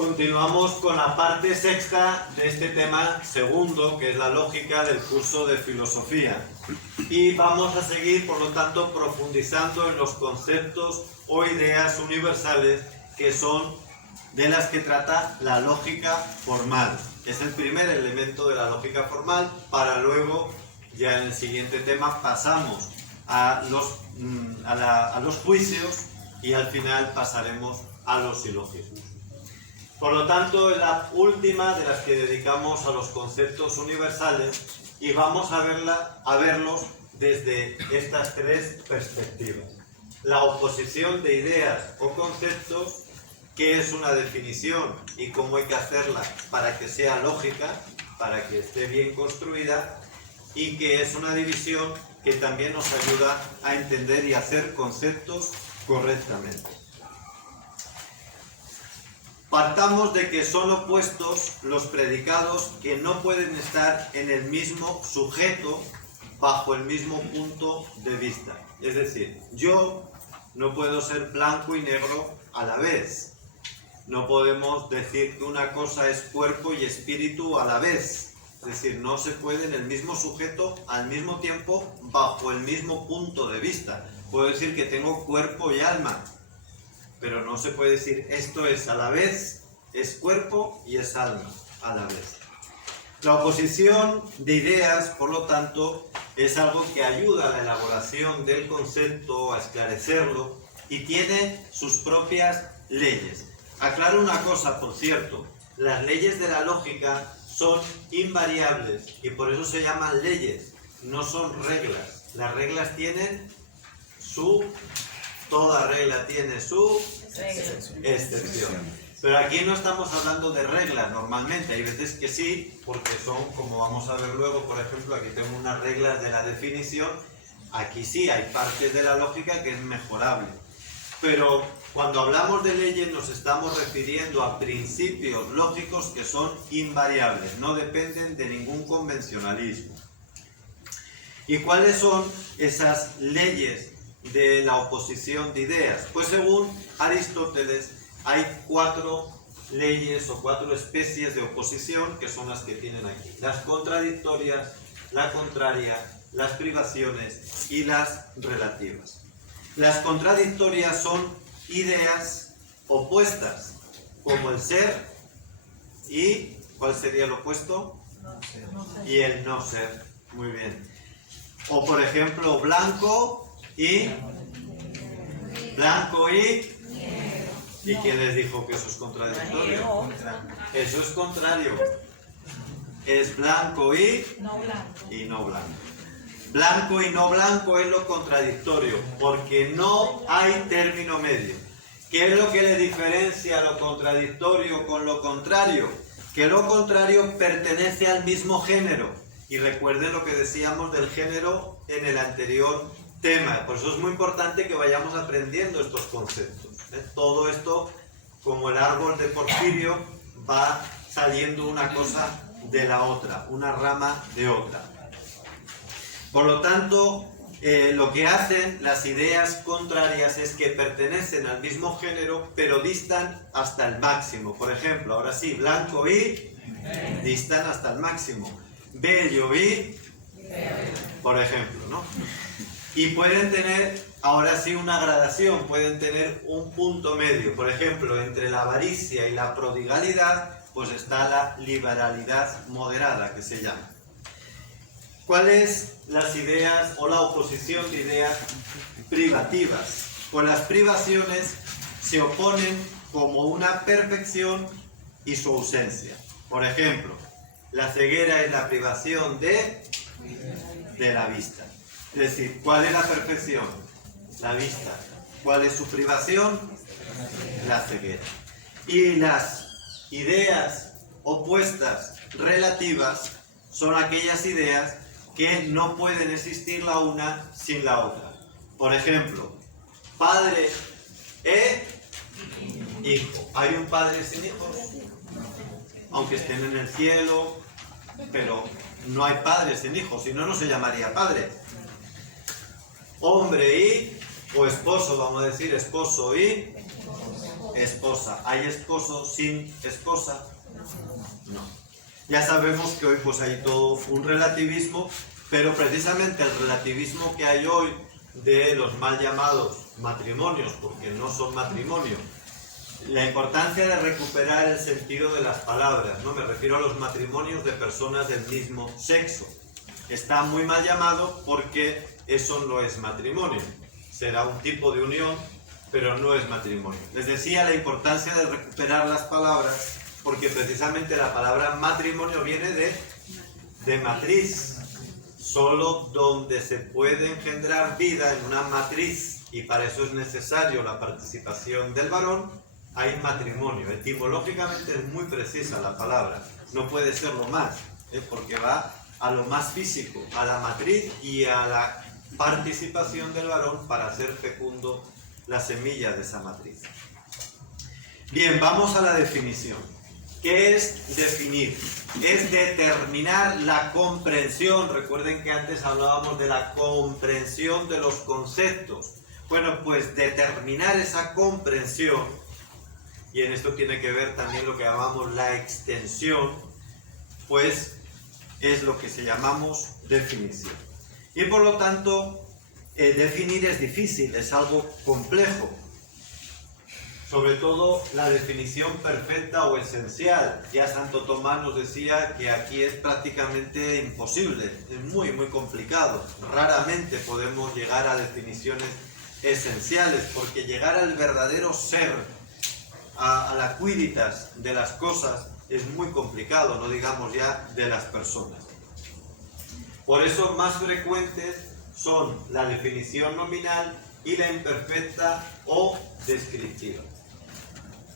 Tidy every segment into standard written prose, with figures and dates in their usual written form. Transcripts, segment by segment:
Continuamos con la parte sexta de este tema segundo, que es la lógica del curso de filosofía. Y vamos a seguir, por lo tanto, profundizando en los conceptos o ideas universales que son de las que trata la lógica formal. Es el primer elemento de la lógica formal, para luego, ya en el siguiente tema, pasamos a los juicios y al final pasaremos a los silogismos. Por lo tanto, es la última de las que dedicamos a los conceptos universales y vamos a verlos desde estas tres perspectivas. La oposición de ideas o conceptos, qué es una definición y cómo hay que hacerla para que sea lógica, para que esté bien construida, y qué es una división que también nos ayuda a entender y hacer conceptos correctamente. Partamos de que son opuestos los predicados que no pueden estar en el mismo sujeto bajo el mismo punto de vista. Es decir, yo no puedo ser blanco y negro a la vez. No podemos decir que una cosa es cuerpo y espíritu a la vez. Es decir, no se puede en el mismo sujeto al mismo tiempo bajo el mismo punto de vista. Puedo decir que tengo cuerpo y alma, pero no se puede decir esto es a la vez, es cuerpo y es alma a la vez. La oposición de ideas, por lo tanto, es algo que ayuda a la elaboración del concepto, a esclarecerlo, y tiene sus propias leyes. Aclaro una cosa, por cierto, las leyes de la lógica son invariables y por eso se llaman leyes, no son reglas. Las reglas tienen toda regla tiene su excepción. Pero aquí no estamos hablando de reglas normalmente, hay veces que sí, porque son, como vamos a ver luego, por ejemplo, aquí tengo unas reglas de la definición, aquí sí hay partes de la lógica que es mejorable. Pero cuando hablamos de leyes nos estamos refiriendo a principios lógicos que son invariables, no dependen de ningún convencionalismo. ¿Y cuáles son esas leyes de la oposición de ideas? Pues según Aristóteles hay 4 leyes o 4 especies de oposición que son las que tienen aquí. Las contradictorias, la contraria, las privaciones y las relativas. Las contradictorias son ideas opuestas, como el ser y ¿cuál sería el opuesto? Y el no ser. Muy bien. O por ejemplo, blanco y ¿y quién les dijo que eso es contradictorio? Eso es contrario. Es blanco y no blanco. Blanco y no blanco es lo contradictorio, porque no hay término medio. ¿Qué es lo que le diferencia lo contradictorio con lo contrario? Que lo contrario pertenece al mismo género. Y recuerden lo que decíamos del género en el anterior tema. Por eso es muy importante que vayamos aprendiendo estos conceptos. Todo esto, como el árbol de Porfirio, va saliendo una cosa de la otra, una rama de otra. Por lo tanto, lo que hacen las ideas contrarias es que pertenecen al mismo género, pero distan hasta el máximo. Por ejemplo, ahora sí, blanco y distan hasta el máximo. Bello y, por ejemplo, ¿no? Y pueden tener, ahora sí, una gradación, pueden tener un punto medio. Por ejemplo, entre la avaricia y la prodigalidad, pues está la liberalidad moderada, que se llama. ¿Cuáles las ideas o la oposición de ideas privativas? Pues las privaciones se oponen como una perfección y su ausencia. Por ejemplo, la ceguera es la privación de la vista. Es decir, ¿cuál es la perfección? La vista. ¿Cuál es su privación? La ceguera. Y las ideas opuestas relativas son aquellas ideas que no pueden existir la una sin la otra. Por ejemplo, padre e hijo. ¿Hay un padre sin hijos? Aunque estén en el cielo, pero no hay padre sin hijos, si no, no se llamaría padre. Hombre y, o esposo, vamos a decir, esposo y esposa. esposa. ¿Hay esposo sin esposa? No. Ya sabemos que hoy pues hay todo un relativismo, pero precisamente el relativismo que hay hoy de los mal llamados matrimonios, porque no son matrimonio, la importancia de recuperar el sentido de las palabras, ¿no? Me refiero a los matrimonios de personas del mismo sexo. Está muy mal llamado porque eso no es matrimonio. Será un tipo de unión, pero no es matrimonio. Les decía la importancia de recuperar las palabras, porque precisamente la palabra matrimonio viene de matriz. Solo donde se puede engendrar vida en una matriz, y para eso es necesario la participación del varón, hay matrimonio. Etimológicamente es muy precisa la palabra, no puede ser lo más, porque va a lo más físico, a la matriz y a la participación del varón para hacer fecundo la semilla de esa matriz. Bien, vamos a la definición. ¿Qué es definir? Es determinar la comprensión. Recuerden que antes hablábamos de la comprensión de los conceptos. Bueno, pues determinar esa comprensión, y en esto tiene que ver también lo que llamamos la extensión, pues es lo que se llamamos definición. Y por lo tanto, definir es difícil, es algo complejo. Sobre todo la definición perfecta o esencial. Ya Santo Tomás nos decía que aquí es prácticamente imposible, es muy complicado. Raramente podemos llegar a definiciones esenciales, porque llegar al verdadero ser, a la quidditas de las cosas, es muy complicado, no digamos ya de las personas. Por eso más frecuentes son la definición nominal y la imperfecta o descriptiva.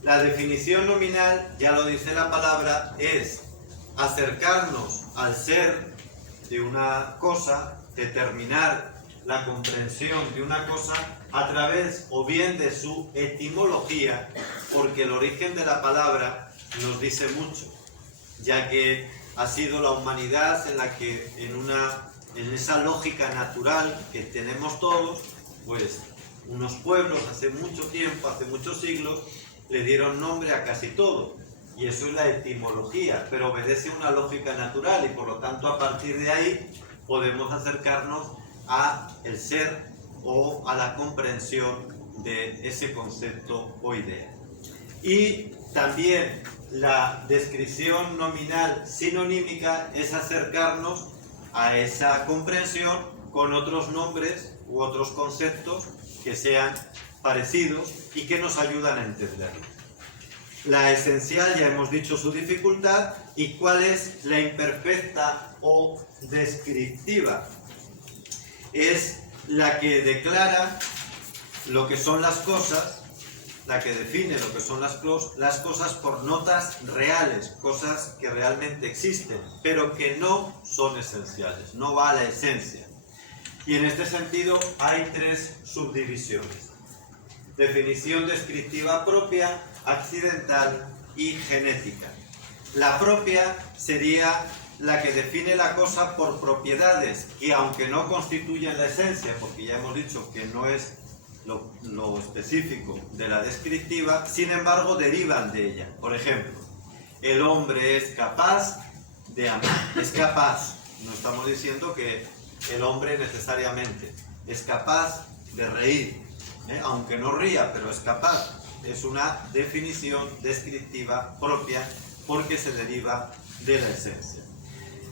La definición nominal, ya lo dice la palabra, es acercarnos al ser de una cosa, determinar la comprensión de una cosa a través o bien de su etimología, porque el origen de la palabra nos dice mucho, ya que ha sido la humanidad en la que en esa lógica natural que tenemos todos, pues unos pueblos hace mucho tiempo, hace muchos siglos, le dieron nombre a casi todo, y eso es la etimología, pero obedece una lógica natural, y por lo tanto a partir de ahí podemos acercarnos a el ser o a la comprensión de ese concepto o idea. Y también la descripción nominal sinonímica es acercarnos a esa comprensión con otros nombres u otros conceptos que sean parecidos y que nos ayudan a entenderlo. La esencial, ya hemos dicho su dificultad, y cuál es la imperfecta o descriptiva. Es la que declara lo que son las cosas, la que define lo que son las cosas por notas reales, cosas que realmente existen, pero que no son esenciales, no va a la esencia. Y en este sentido hay tres subdivisiones: definición descriptiva propia, accidental y genética. La propia sería la que define la cosa por propiedades que, aunque no constituyen la esencia, porque ya hemos dicho que no es lo específico de la descriptiva, sin embargo derivan de ella. Por ejemplo, el hombre es capaz de amar, es capaz, no estamos diciendo que el hombre necesariamente es capaz de reír, aunque no ría, pero es capaz. Es una definición descriptiva propia porque se deriva de la esencia.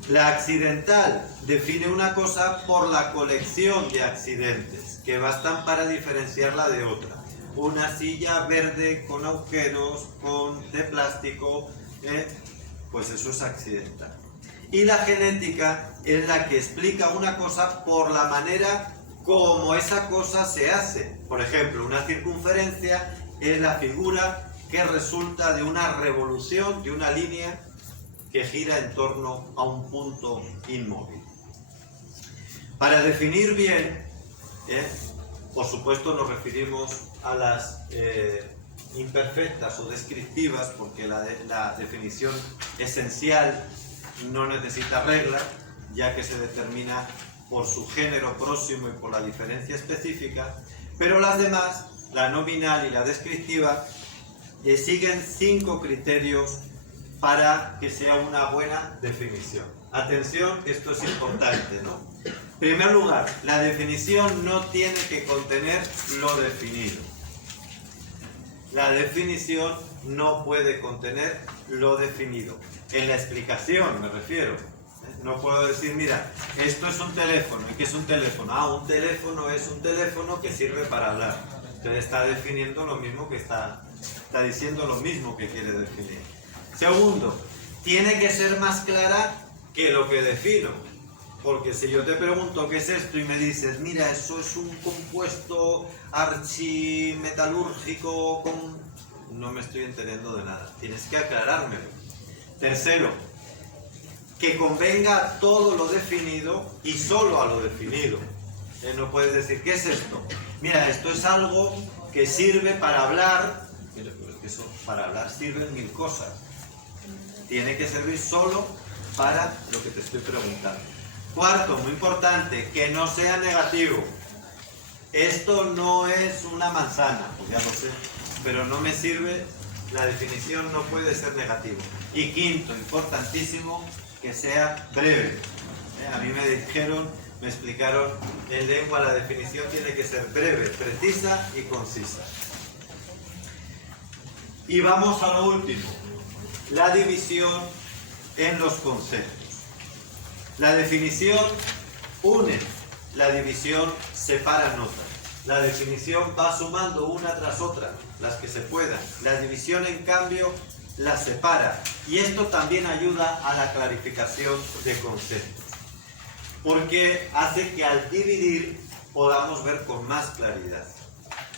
La accidental define una cosa por la colección de accidentes que bastan para diferenciarla de otra. Una silla verde con agujeros, de plástico, pues eso es accidental. Y la genética es la que explica una cosa por la manera como esa cosa se hace. Por ejemplo, una circunferencia es la figura que resulta de una revolución de una línea que gira en torno a un punto inmóvil. Para definir bien, por supuesto nos referimos a las imperfectas o descriptivas, porque la definición esencial no necesita regla, ya que se determina por su género próximo y por la diferencia específica, pero las demás, la nominal y la descriptiva, siguen 5 criterios para que sea una buena definición. Atención, esto es importante, ¿no? En primer lugar, la definición no tiene que contener lo definido. La definición no puede contener lo definido. En la explicación me refiero. No puedo decir, mira, esto es un teléfono. ¿Y qué es un teléfono? Ah, un teléfono es un teléfono que sirve para hablar. Entonces está definiendo lo mismo que está diciendo lo mismo que quiere definir. Segundo, tiene que ser más clara que lo que defino. Porque si yo te pregunto qué es esto y me dices, mira, eso es un compuesto archimetalúrgico con... No me estoy entendiendo de nada. Tienes que aclarármelo. Tercero, que convenga todo lo definido y solo a lo definido. No puedes decir, ¿qué es esto? Mira, esto es algo que sirve para hablar. Mira, pero es que eso, para hablar sirven 1000 cosas. Tiene que servir solo para lo que te estoy preguntando. Cuarto, muy importante, que no sea negativo. Esto no es una manzana, pues ya lo sé, pero no me sirve, la definición no puede ser negativa. Y quinto, importantísimo, que sea breve. A mí me dijeron, me explicaron, en lengua la definición tiene que ser breve, precisa y concisa. Y vamos a lo último, la división en los conceptos. La definición une, la división separa notas. La definición va sumando una tras otra, las que se puedan. La división, en cambio, las separa. Y esto también ayuda a la clarificación de conceptos. Porque hace que al dividir podamos ver con más claridad.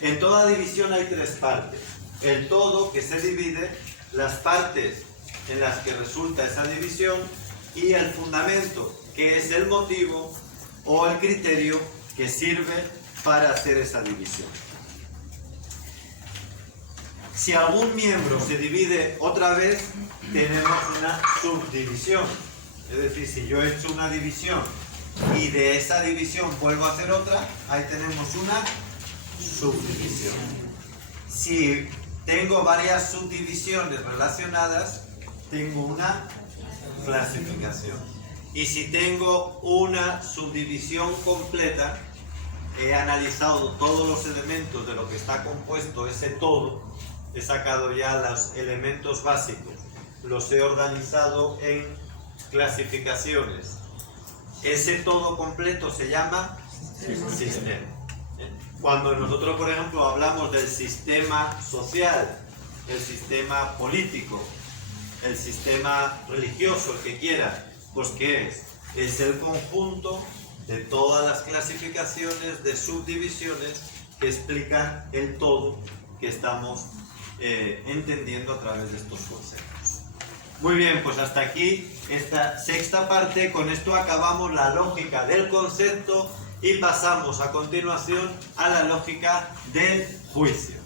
En toda división hay 3 partes. El todo que se divide, las partes en las que resulta esa división y el fundamento, que es el motivo o el criterio que sirve para hacer esa división. Si algún miembro se divide otra vez, tenemos una subdivisión. Es decir, si yo he hecho una división y de esa división vuelvo a hacer otra, ahí tenemos una subdivisión. Si tengo varias subdivisiones relacionadas, tengo una clasificación. Y si tengo una subdivisión completa, he analizado todos los elementos de lo que está compuesto ese todo, he sacado ya los elementos básicos, los he organizado en clasificaciones. Ese todo completo se llama sistema. Cuando nosotros, por ejemplo, hablamos del sistema social, el sistema político, el sistema religioso, el que quiera, pues ¿qué es? Es el conjunto de todas las clasificaciones de subdivisiones que explican el todo que estamos entendiendo a través de estos conceptos. Muy bien, pues hasta aquí esta sexta parte. Con esto acabamos la lógica del concepto y pasamos a continuación a la lógica del juicio.